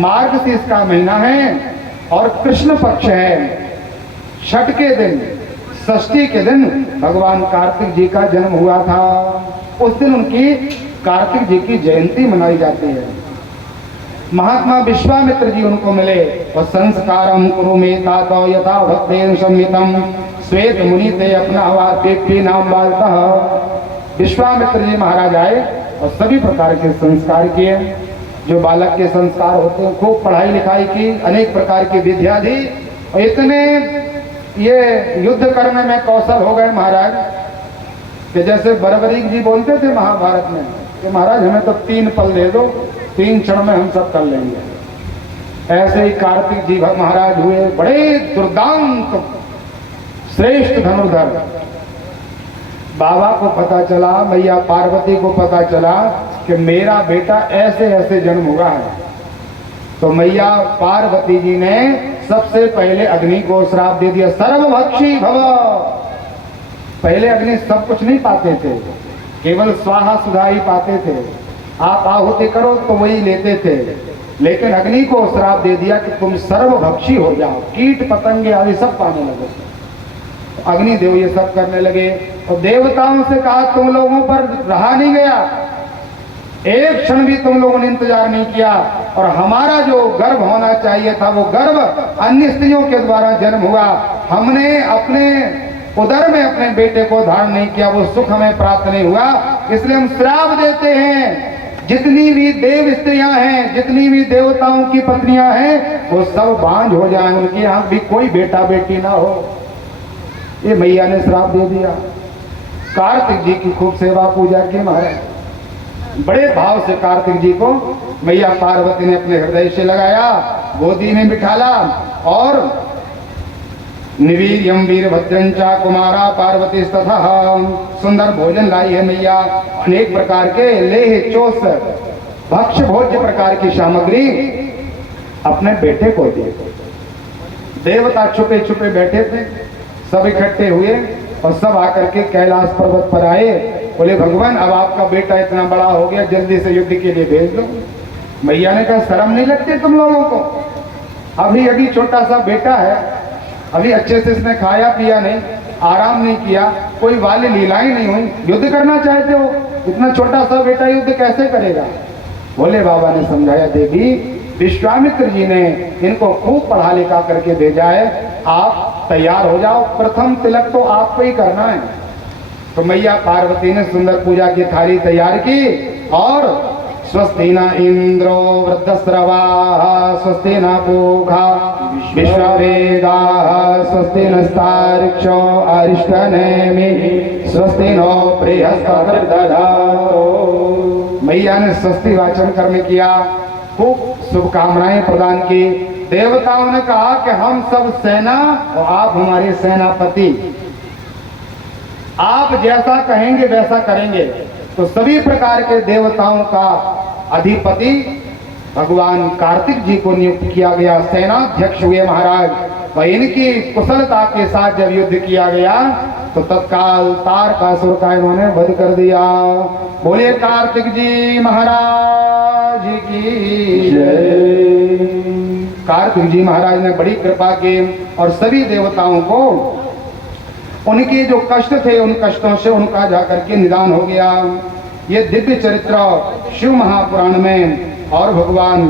मार्गशीर्ष का महीना है और कृष्ण पक्ष है। छठ के दिन षष्ठी के दिन भगवान कार्तिक जी का जन्म हुआ था। उस दिन उनकी कार्तिक जी की जयंती मनाई जाती है। महात्मा विश्वामित्र जी उनको मिले और संस्कारम कुरु मे तातो यथा भक्तेन संहितम श्वेत मुनि ते अपना हवा देवी नाम बालतः। विश्वामित्र जी महाराज आए और सभी प्रकार के संस्कार किए जो बालक के संस्कार होते हैं। खूब पढ़ाई लिखाई की, अनेक प्रकार की विद्या दी और इतने ये युद्ध करने में कौशल हो गए महाराज कि जैसे बर्बरीक जी बोलते थे महाभारत में कि महाराज हमें तो 3 पल दे दो, 3 क्षण में हम सब कर लेंगे। ऐसे ही कार्तिक जी महाराज हुए बड़े दुर्दांत श्रेष्ठ धनुर्धर। बाबा को पता चला, मैया पार्वती को पता चला कि मेरा बेटा ऐसे ऐसे जन्म हुआ है। तो मैया पार्वती जी ने सबसे पहले अग्नि को श्राप दे दिया, सर्वभक्षी भव। पहले अग्नि सब कुछ नहीं पाते थे, केवल स्वाहा सुधा ही पाते थे। आप आहुति करो तो वही लेते थे, लेकिन अग्नि को श्राप दे दिया कि तुम सर्वभक्षी हो जाओ, कीट पतंगे आदि सब पाने लगे। तो अग्निदेव ये सब करने लगे और देवताओं से कहा तुम लोगों पर रहा नहीं गया, एक क्षण भी तुम लोगों ने इंतजार नहीं किया और हमारा जो गर्भ होना चाहिए था वो गर्भ अन्य स्त्रियों के द्वारा जन्म हुआ। हमने अपने उदर में अपने बेटे को धारण नहीं किया, वो सुख हमें प्राप्त नहीं हुआ। इसलिए हम श्राप देते हैं जितनी भी देव स्त्रियां हैं, जितनी भी देवताओं की पत्नियां हैं, वो सब बांझ हो जाएं, उनकी यहाँ भी कोई बेटा बेटी ना हो। ये मैया ने श्राप दे दिया। कार्तिक जी की खूब सेवा पूजा की महाराज। बड़े भाव से कार्तिक जी को मैया पार्वती ने अपने हृदय से लगाया, गोदी में बिठाला और निवीर्यम वीरभद्रंचा कुमारा पार्वती तथा सुंदर भोजन लाई है मैया। अनेक प्रकार के लेह चोस भक्ष्य भोज्य प्रकार की सामग्री अपने बेटे को दी। देवता छुपे छुपे बैठे थे, सब इकट्ठे हुए और सब आकर के कैलाश पर्वत पर आए। बोले भगवान अब आपका बेटा इतना बड़ा हो गया, जल्दी से युद्ध के लिए भेज दो। मैया ने कहा शर्म नहीं लगती तुम लोगों को? अभी छोटा सा बेटा है, अभी अच्छे से इसने खाया पिया नहीं, आराम नहीं किया, कोई वाली लीलाएं नहीं हुई, युद्ध करना चाहते हो? इतना छोटा सा बेटा युद्ध कैसे करेगा? बोले बाबा ने समझाया देवी विश्वामित्र जी ने इनको खूब पढ़ा लिखा करके भेजा है, आप तैयार हो जाओ, प्रथम तिलक तो आपको ही करना है। तो मैया पार्वती ने सुंदर पूजा की थाली तैयार की और स्वस्ति न इंद्रो वृद्धस्रवाः स्वस्ति न पूषा विश्ववेदाः स्वस्ति नस्तार्क्ष्यो अरिष्टनेमिः स्वस्ति नो बृहस्पतिर्दधातु। मैया ने स्वस्ति वाचन कर्म किया, खूब शुभकामनाएं प्रदान की। देवताओं ने कहा कि हम सब सेना और आप हमारे सेनापति, आप जैसा कहेंगे वैसा करेंगे। तो सभी प्रकार के देवताओं का अधिपति भगवान कार्तिक जी को नियुक्त किया गया, सेनाध्यक्ष हुए महाराज। और इनकी कुशलता के साथ जब युद्ध किया गया तो तत्काल तारकासुर का इन्होंने वध कर दिया। बोले कार्तिक जी महाराज की जय। कार्तिक जी महाराज ने बड़ी कृपा की और सभी देवताओं को उनके जो कष्ट थे उन कष्टों से उनका जाकर के निदान हो गया। ये दिव्य चरित्र शिव महापुराण में और भगवान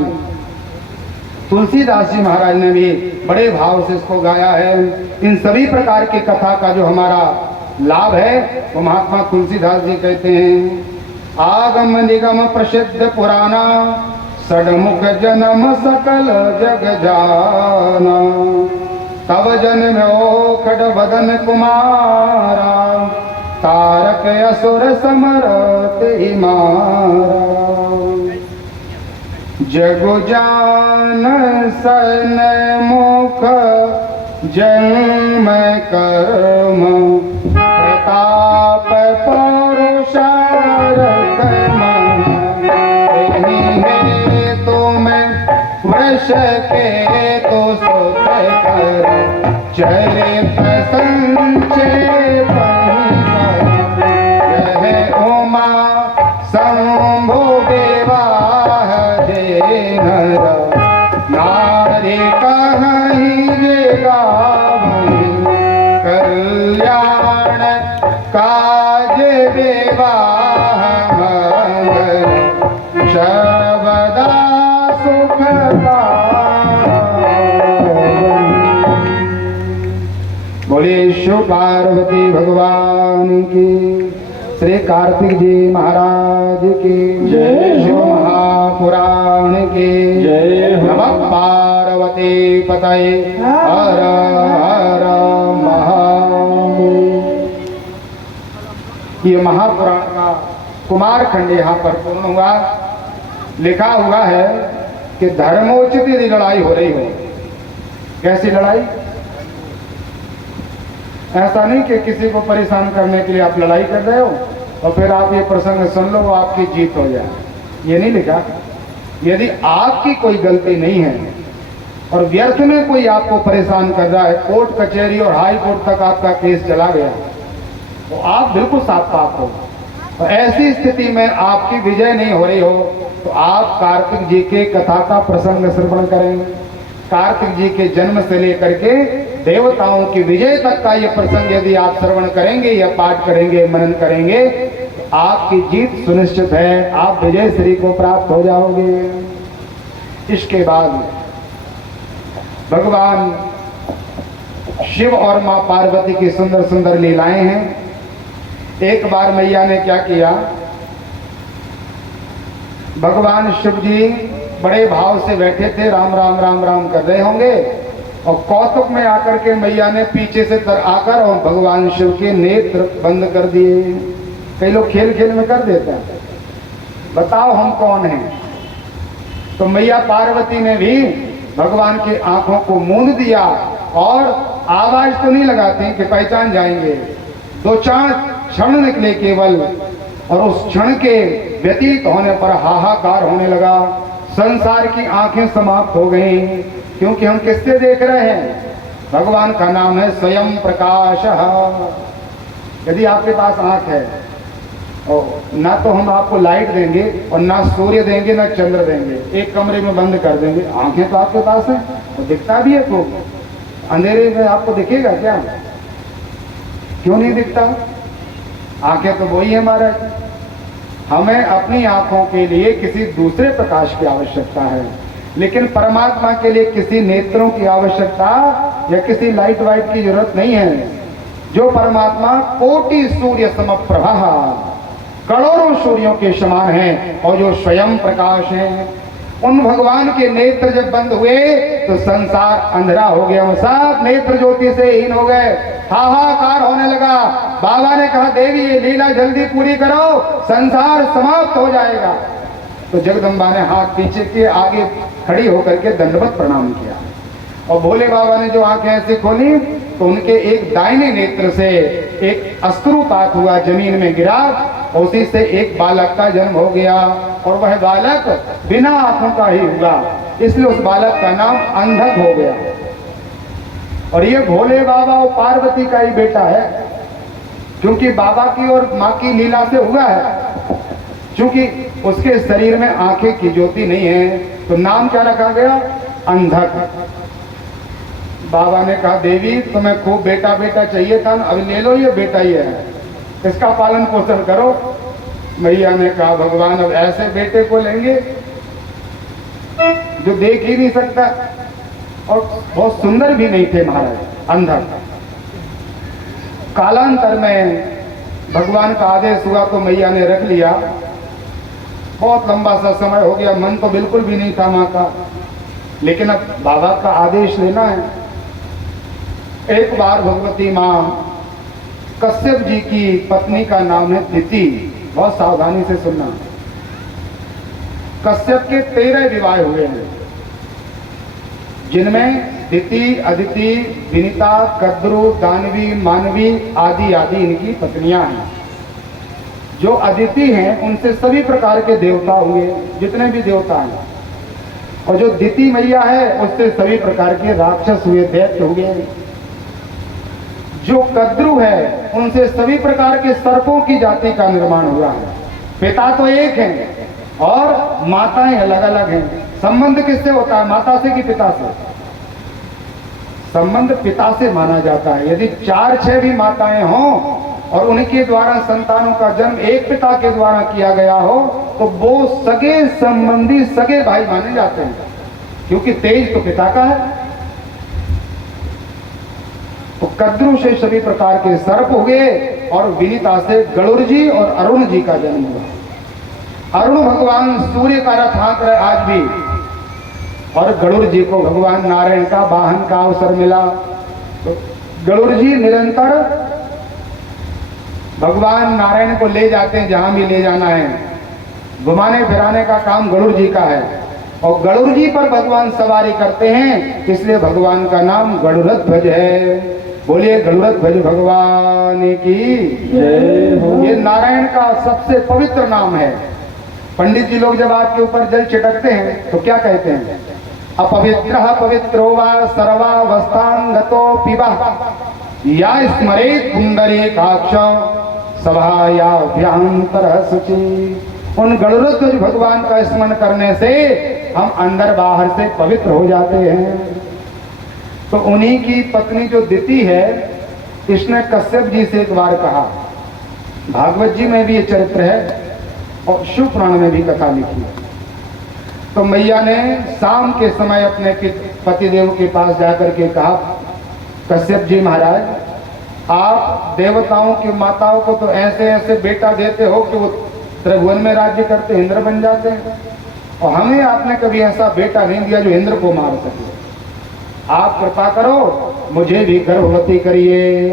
तुलसीदास जी महाराज ने भी बड़े भाव से इसको गाया है। इन सभी प्रकार की कथा का जो हमारा लाभ है वो महात्मा तुलसीदास जी कहते हैं, आगम निगम प्रसिद्ध पुराना षडमुख जन्म सकल जग जाना, तब जन्म्यो खड्गवदन कुमारा, तारक असुर समरत ही मारा। जगु जान सन मुख जन्म कर्म, प्रताप पौरुष रतन, एहि तुम्हें वृष के तो सुत कर, चरित संक्षेप यह उमा शंभु विवाह देनर, नारी कहीं गावई, कल्याण काज विवाह मंगल, सर्वदा सुखदा। बोले शिव पार्वती भगवान की, श्री कार्तिक जी महाराज की जय, शिव महापुराण की जय। नमः पार्वती पतये हर हर महादेव। ये महापुराण का कुमार खंड यहाँ पर पूर्ण हुआ। लिखा हुआ है कि धर्मोचित यदि लड़ाई हो रही हो, कैसी लड़ाई? ऐसा नहीं कि किसी को परेशान करने के लिए आप लड़ाई कर रहे हो और फिर आप ये प्रसंग सुन लो वो आपकी जीत हो जाए, ये नहीं लिखा। यदि आपकी कोई गलती नहीं है और व्यर्थ में कोई आपको परेशान कर रहा है, कोर्ट कचहरी और हाई कोर्ट तक आपका केस चला गया, तो आप बिल्कुल साफ पाप हो। और ऐसी स्थिति में आपकी विजय नहीं हो रही हो तो आप कार्तिक जी के कथा का प्रसंग श्रवण करें। कार्तिक जी के जन्म से लेकर के देवताओं की विजय तक का ये प्रसंग यदि आप श्रवण करेंगे या पाठ करेंगे, मनन करेंगे, तो आपकी जीत सुनिश्चित है, आप विजय श्री को प्राप्त हो जाओगे। इसके बाद भगवान शिव और मां पार्वती की सुंदर सुंदर लीलाएं हैं। एक बार मैया ने क्या किया, भगवान शिव जी बड़े भाव से बैठे थे, राम राम राम राम कर रहे होंगे और कौतुक में आकर के मैया ने पीछे से आकर और भगवान शिव के नेत्र बंद कर दिए। कई लोग खेल खेल में कर देते हैं, बताओ हम कौन हैं। तो मैया पार्वती ने भी भगवान की आंखों को मूंद दिया और आवाज तो नहीं लगाती कि पहचान जाएंगे, दो चार क्षण निकले केवल और उस क्षण के व्यतीत होने पर हाहाकार होने लगा। संसार की आंखें समाप्त हो गई, क्योंकि हम किससे देख रहे हैं? भगवान का नाम है स्वयं प्रकाश। यदि आपके पास आंख है और ना तो हम आपको लाइट देंगे और ना सूर्य देंगे ना चंद्र देंगे, एक कमरे में बंद कर देंगे, आंखें तो आपके पास है और दिखता भी है, तो अंधेरे में आपको दिखेगा क्या? क्यों नहीं दिखता? आंखें तो वही है हमारा। हमें अपनी आंखों के लिए किसी दूसरे प्रकाश की आवश्यकता है, लेकिन परमात्मा के लिए किसी नेत्रों की आवश्यकता या किसी लाइट वाइट की जरूरत नहीं है। जो परमात्मा कोटि सूर्य समप्रभा करोड़ों सूर्यों के समान हैं और जो स्वयं प्रकाश हैं। उन भगवान के नेत्र जब बंद हुए तो संसार अंधेरा हो गया, सब नेत्र ज्योति से हीन हो गए, हाहाकार होने लगा। बाबा ने कहा देवी ये लीला जल्दी पूरी करो, संसार समाप्त हो जाएगा। तो जगदम्बा ने हाथ पीछे के आगे खड़ी होकर के दंडवत प्रणाम किया और भोले बाबा ने जो आंखें ऐसे खोली तो उनके एक दाहिने नेत्र से एक अश्रुपात हुआ, जमीन में गिरा, उसी से एक बालक का जन्म हो गया और वह बालक बिना आंखों का ही हुआ, इसलिए उस बालक का नाम अंधक हो गया। और ये भोले बाबा और पार्वती का ही बेटा है, क्योंकि बाबा की और माँ की लीला से हुआ है। क्योंकि उसके शरीर में आंखें की ज्योति नहीं है तो नाम क्या रखा गया? अंधक। बाबा ने कहा देवी तुम्हें खूब बेटा बेटा चाहिए था, अब ले लो, ये बेटा ही है, इसका पालन पोषण करो। मैया ने कहा भगवान अब ऐसे बेटे को लेंगे जो देख ही नहीं सकता और बहुत सुंदर भी नहीं थे महाराज, अंधक। कालांतर में भगवान का आदेश हुआ तो मैया ने रख लिया। बहुत लंबा सा समय हो गया, मन तो बिल्कुल भी नहीं था माँ का, लेकिन अब बाबा का आदेश लेना है। एक बार भगवती माँ, कश्यप जी की पत्नी का नाम है दिति, बहुत सावधानी से सुनना। कश्यप के 13 विवाह हुए हैं, जिनमें दिति, अदिति, विनीता, कद्रु, दानवी, मानवी आदि आदि इनकी पत्नियां हैं। जो अदिति हैं उनसे सभी प्रकार के देवता हुए, जितने भी देवता हैं, और जो दिति मैया है उससे सभी प्रकार के राक्षस हुए, दैत्य हुए। जो कद्रु है उनसे सभी प्रकार के सर्पों की जाति का निर्माण हुआ है। पिता तो एक हैं और माताएं अलग अलग हैं। संबंध किससे होता है? माता से कि पिता से? संबंध पिता से माना जाता है। यदि 4-6 भी माताएं हों और उनके द्वारा संतानों का जन्म एक पिता के द्वारा किया गया हो तो वो सगे संबंधी, सगे भाई माने जाते हैं, क्योंकि तेज तो पिता का है। तो कद्रु से सभी प्रकार के सर्प हुए और विनीता से गरुड़ जी और अरुण जी का जन्म हुआ। अरुण भगवान सूर्य का रथ हाँक रहे आज भी, और गरुड़ जी को भगवान नारायण का वाहन का अवसर मिला। तो गरुड़ जी निरंतर भगवान नारायण को ले जाते हैं, जहां भी ले जाना है, घुमाने फिराने का काम गरुड़ जी का है, और गरुड़ जी पर भगवान सवारी करते हैं, इसलिए भगवान का नाम गरुड़ध्वज है। बोलिए गरुड़ध्वज भगवान की जय हो। ये नारायण का सबसे पवित्र नाम है। पंडित जी लोग जब आपके ऊपर जल छिटकते हैं तो क्या कहते हैं? अपवित्रः पवित्रो वा सर्वावस्थांगतो पिबा या स्मरेत पुंडरीकाक्ष सभायाभ्यंतरः शुचि। उन गरुड़ध्वज भगवान का स्मरण करने से हम अंदर बाहर से पवित्र हो जाते हैं। तो उन्हीं की पत्नी जो दिति है, इसने कश्यप जी से एक बार कहा, भागवत जी में भी ये चरित्र है और शिव पुराण में भी कथा लिखी है। तो मैया ने शाम के समय अपने पतिदेव के पास जाकर के कहा, कश्यप जी महाराज आप देवताओं की माताओं को तो ऐसे ऐसे बेटा देते हो कि वो त्रिभुवन में राज्य करते, इंद्र बन जाते हैं, और हमें आपने कभी ऐसा बेटा नहीं दिया जो इंद्र को मार सके। आप कृपा करो, मुझे भी गर्भवती करिए।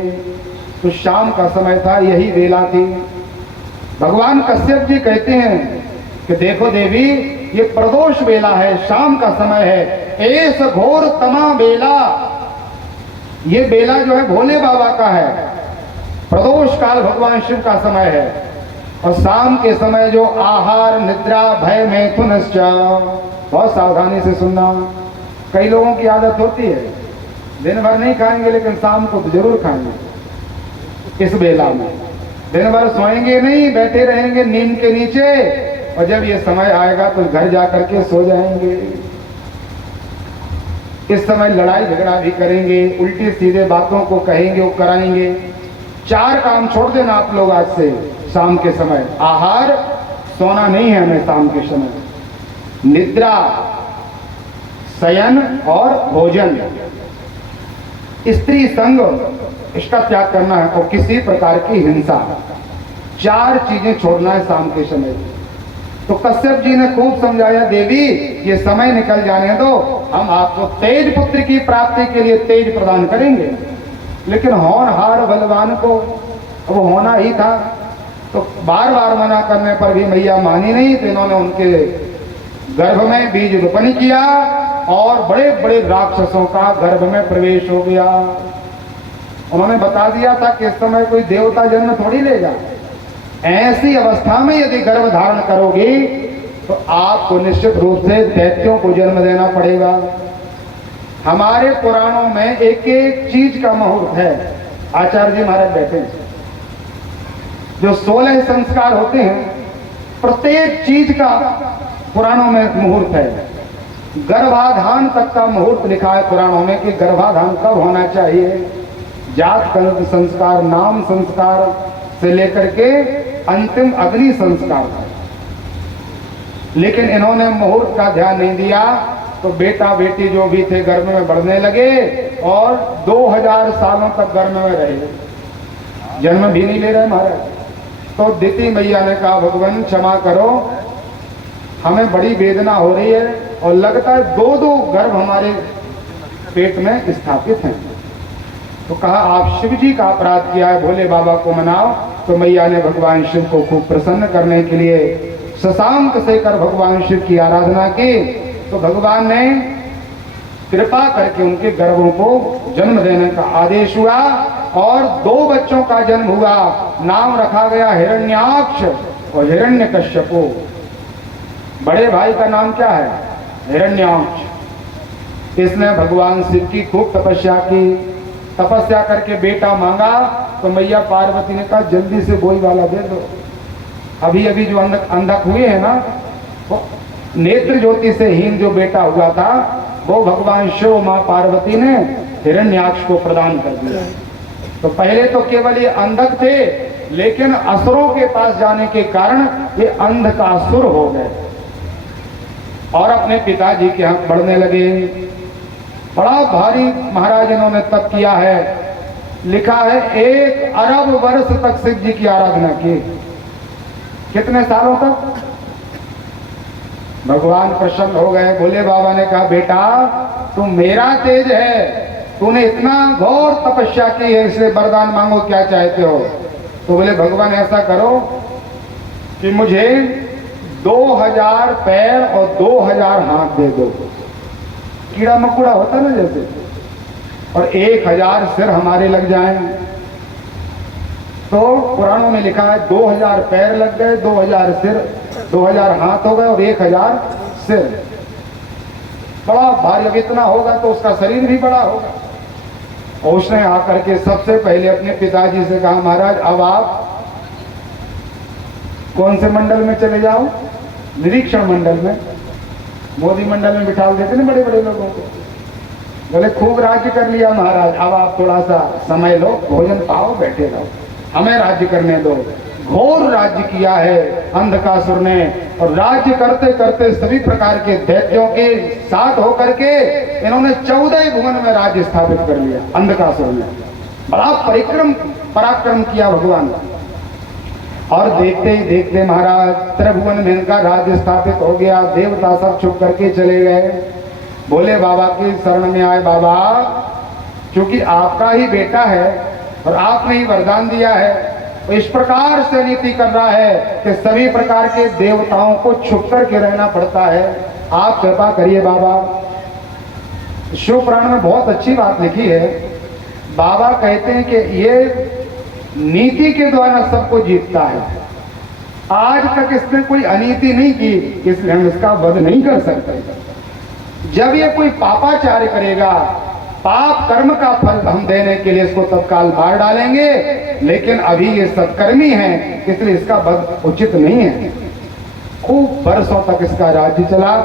तो शाम का समय था, यही वेला थी। भगवान कश्यप जी कहते हैं कि देखो देवी, ये प्रदोष वेला है, शाम का समय है, ऐस घोर तमा बेला। ये बेला जो है भोले बाबा का है, प्रदोष काल भगवान शिव का समय है, और शाम के समय जो आहार निद्रा भय मैथुनश्च, बहुत सावधानी से सुनना। कई लोगों की आदत होती है दिन भर नहीं खाएंगे लेकिन शाम को तो जरूर खाएंगे। इस बेला में दिन भर सोएंगे नहीं, बैठे रहेंगे नींद के नीचे, और जब ये समय आएगा तो घर जा करके सो जाएंगे। इस समय लड़ाई झगड़ा भी करेंगे, उल्टी सीधे बातों को कहेंगे और कराएंगे। 4 काम छोड़ देना आप लोग आज से। शाम के समय आहार, सोना नहीं है हमें शाम के समय, निद्रा, शयन और भोजन, स्त्री संग, इसका त्याग करना है, और किसी प्रकार की हिंसा। 4 चीजें छोड़ना है शाम के समय। तो कश्यप जी ने खूब समझाया, देवी ये समय निकल जाने दो, हम आपको तेज पुत्र की प्राप्ति के लिए तेज प्रदान करेंगे। लेकिन होनहार बलवान को वो होना ही था, तो बार बार मना करने पर भी मैया मानी नहीं। तो इन्होंने उनके गर्भ में बीज रोपण किया और बड़े बड़े राक्षसों का गर्भ में प्रवेश हो गया। उन्होंने बता दिया था कि इस समय कोई देवता जन्म थोड़ी लेगा, ऐसी अवस्था में यदि गर्भ धारण करोगी तो आपको निश्चित रूप से दैत्यों को जन्म देना पड़ेगा। हमारे पुराणों में एक एक चीज का मुहूर्त है। आचार्य जी महाराज बैठे हैं, जो 16 संस्कार होते हैं, प्रत्येक चीज का पुराणों में मुहूर्त है। गर्भाधान तक का मुहूर्त लिखा है पुराणों में कि गर्भाधान कब होना चाहिए। जात कर्म संस्कार, नाम संस्कार से लेकर के अंतिम अग्नि संस्कार तक। लेकिन इन्होंने मुहूर्त का ध्यान नहीं दिया, तो बेटा बेटी जो भी थे गर्भ में बढ़ने लगे और 2000 सालों तक गर्भ में रहे, जन्म भी नहीं ले रहे महाराज। तो दिति मैया ने कहा, भगवान क्षमा करो, हमें बड़ी वेदना हो रही है और लगता है 2-2 गर्भ हमारे पेट में स्थापित हैं। तो कहा, आप शिव जी का अपराध किया है, भोले बाबा को मनाओ। तो मैया ने भगवान शिव को खूब प्रसन्न करने के लिए शशांक से कर भगवान शिव की आराधना की। तो भगवान ने कृपा करके उनके गर्भों को जन्म देने का आदेश हुआ और 2 बच्चों का जन्म हुआ। नाम रखा गया हिरण्याक्ष और हिरण्यकश्यपु। बड़े भाई का नाम क्या है? हिरण्याक्ष। इसने भगवान शिव की खूब तपस्या की, तपस्या करके बेटा मांगा। तो मैया पार्वती ने कहा, जल्दी से बोई वाला दे दो। अभी अभी जो अंधक हुए हैं ना, वो नेत्र ज्योति से हीन जो बेटा हुआ था, वो भगवान शिव मां पार्वती ने हिरण्याक्ष को प्रदान कर दिया। तो पहले तो केवल ये अंधक थे, लेकिन असुरों के पास जाने के कारण ये अंधकासुर हो गए और अपने पिताजी के यहाँ बढ़ने लगे। बड़ा भारी महाराज इन्होंने तप किया है। लिखा है 1 अरब वर्ष तक शिव जी की आराधना की। कितने सालों तक? भगवान प्रसन्न हो गए। भोले बाबा ने कहा, बेटा तू मेरा तेज है, तूने इतना घोर तपस्या की है, इसलिए वरदान मांगो, क्या चाहते हो? तो बोले, भगवान ऐसा करो कि मुझे 2000 पैर और 2000 हाथ दे दो। कीड़ा मकोड़ा होता ना जैसे, और 1000 सिर हमारे लग जाएं। तो पुराणों में लिखा है 2000 पैर लग गए, 2000 सिर, 2000 हाथ हो गए और 1000 सिर। बड़ा भारी, अब इतना होगा तो उसका शरीर भी बड़ा होगा। और उसने आकर के सबसे पहले अपने पिताजी से कहा, महाराज अब आप कौन से मंडल में चले जाओ? निरीक्षण मंडल में। मोदी मंडल में बिठा देते ना बड़े बड़े लोगों को। बोले, खूब राज्य कर लिया महाराज, अब आप थोड़ा सा समय लो, भोजन पाओ, बैठे रहो, हमें राज्य करने दो। घोर राज्य किया है अंधकासुर ने, और राज्य करते करते सभी प्रकार के दैत्यों के साथ होकर के इन्होंने 14 भुवन में राज्य स्थापित कर लिया। अंधकासुर ने बड़ा पराक्रम किया भगवान। और देखते ही देखते महाराज त्रिभुवन में इनका राज्य स्थापित हो गया। देवता सब छुप करके चले गए, भोले बाबा की शरण में आए। बाबा, क्योंकि आपका ही बेटा है और आपने ही वरदान दिया है, तो इस प्रकार से नीति कर रहा है कि सभी प्रकार के देवताओं को छुप करके रहना पड़ता है, आप कृपा करिए बाबा। शिव पुराण में बहुत अच्छी बात लिखी है। बाबा कहते हैं कि ये नीति के द्वारा सबको जीतता है। आज तक इसने कोई अनीति नहीं की, इसलिए हम इसका वध नहीं कर सकते। जब ये कोई पापाचार्य करेगा, पाप कर्म का फल हम देने के लिए इसको तत्काल मार डालेंगे, लेकिन अभी ये सत्कर्मी है, इसलिए इसका वध उचित नहीं है। खूब वर्षों तक इसका राज्य चला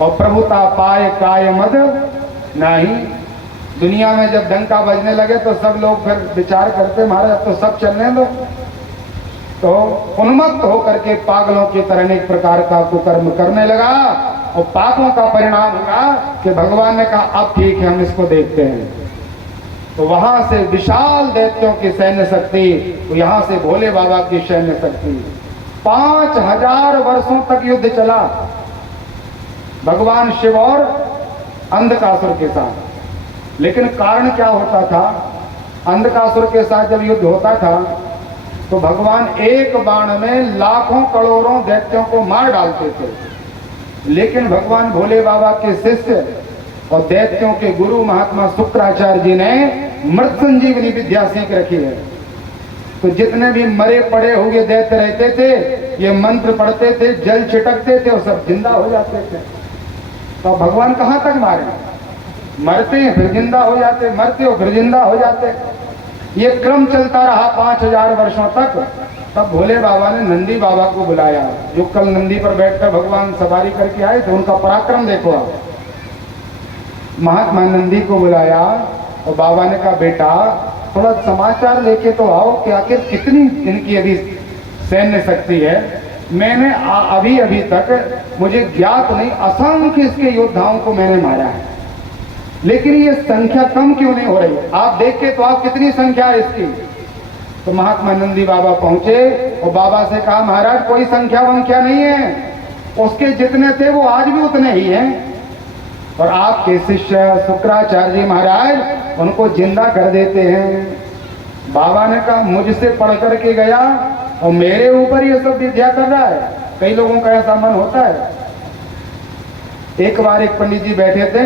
और प्रभुता पाए काय मद नहीं। दुनिया में जब डंका बजने लगे तो सब लोग फिर विचार करते, महाराज अब तो सब चलने दो। तो उन्मत्त होकर के पागलों की तरह अनेक प्रकार का कुकर्म करने लगा और पापों का परिणाम हुआ कि भगवान ने कहा, अब ठीक है, हम इसको देखते हैं। तो वहां से विशाल दैत्यों की सैन्य शक्ति, तो यहां से भोले बाबा की सैन्य शक्ति। 5000 वर्षों तक युद्ध चला भगवान शिव और अंधकासुर के साथ। लेकिन कारण क्या होता था? अंधकासुर के साथ जब युद्ध होता था तो भगवान एक बाण में लाखों करोड़ों दैत्यों को मार डालते थे। लेकिन भगवान भोले बाबा के शिष्य और दैत्यों के गुरु महात्मा शुक्राचार्य जी ने मृत संजीवनी विद्या सीख रखी है। तो जितने भी मरे पड़े हुए दैत्य रहते थे, ये मंत्र पढ़ते थे, जल छिटकते थे और सब जिंदा हो जाते थे। तो भगवान कहां तक मारे? मरते हैं फिर जिंदा हो जाते, मरते हो फिर जिंदा हो जाते। ये क्रम चलता रहा 5000 वर्षों तक। तब भोले बाबा ने नंदी बाबा को बुलाया, जो कल नंदी पर बैठकर भगवान सवारी करके आए थे, उनका पराक्रम देखो आप। महात्मा नंदी को बुलाया और बाबा ने कहा, बेटा थोड़ा समाचार लेके तो आओ कि आखिर कितनी इनकी अभी सैन्य शक्ति है। मैंने अभी तक मुझे ज्ञात नहीं, असंख्य इसके योद्धाओं को मैंने मारा है, लेकिन ये संख्या कम क्यों नहीं हो रही? आप देख के तो आप कितनी संख्या है इसकी। तो महात्मा नंदी बाबा पहुंचे और बाबा से कहा, महाराज कोई संख्या वंख्या नहीं है, उसके जितने थे वो आज भी उतने ही हैं। और आपके शिष्य शुक्राचार्य जी महाराज उनको जिंदा कर देते हैं। बाबा ने कहा, मुझसे पढ़ करके गया और मेरे ऊपर ये सब विद्या कर रहा है। कई लोगों का ऐसा मन होता है। एक बार एक पंडित जी बैठे थे,